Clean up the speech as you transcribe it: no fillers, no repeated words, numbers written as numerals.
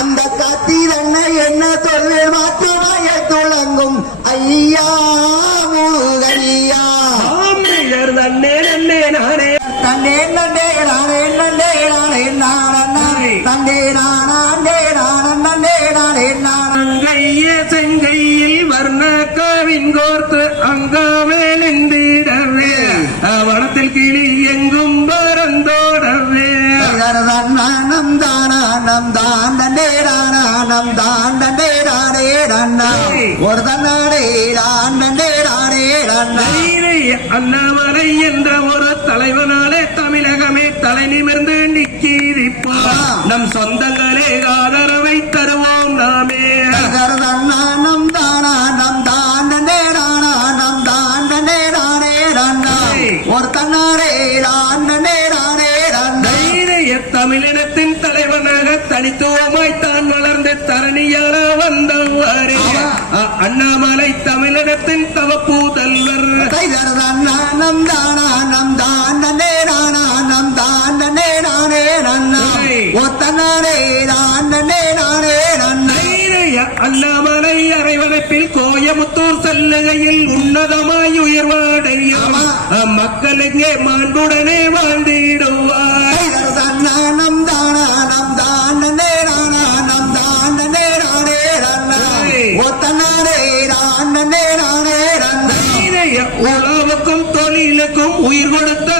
அந்த காத்தில் என்ன சொல்லு மாற்றுவாய துளங்கும் ஐயா முருகனியா தன்னே நன்னே நானே தன்னே நன்னே நானே நன்னே நானே நானே தந்தே நானே நானே நானே நானே செங்கையில் வர்ண கவின் கோர்த்து அங்காவேலிந்திடவே வனத்தில் கிளி எங்கும் பரந்தோடவே நம் தானம் தான் நம் தாண்டே ஒரு தன்னாடே அண்ணாமலை என்ற ஒரு தலைவனாலே தமிழகமே தலை நிமிர்ந்து நிற்கிறிப்போ நம் சொந்தங்களே ஆதரவை தருவோம் நாமே நம் தானா நம் தாண்டே நம் தாண்டே ஒரு தன்னாடே தமிழினத்தின் தலைவனாக தனித்துவமாய் தான் வளர்ந்து தரணியார வந்தவாறே அண்ணாமலை தமிழினத்தின் தவப்பூதல்வர் நம் தானா நம் தாண்டே நம் தாண்டே ஒத்தனாரே அண்ணாமலை அரைவளைப்பில் கோயமுத்தூர் செல்லுகையில் உன்னதமாய் உயர்வாடையும் மக்கள் இங்கே மாண்புடனே வாழ்ந்திடுவார் நம் தானா நம் தாண்டே நம் தாண்டே ஒத்தனாரே உழவுக்கும் தொழிலுக்கும் உயிர் கொடுத்த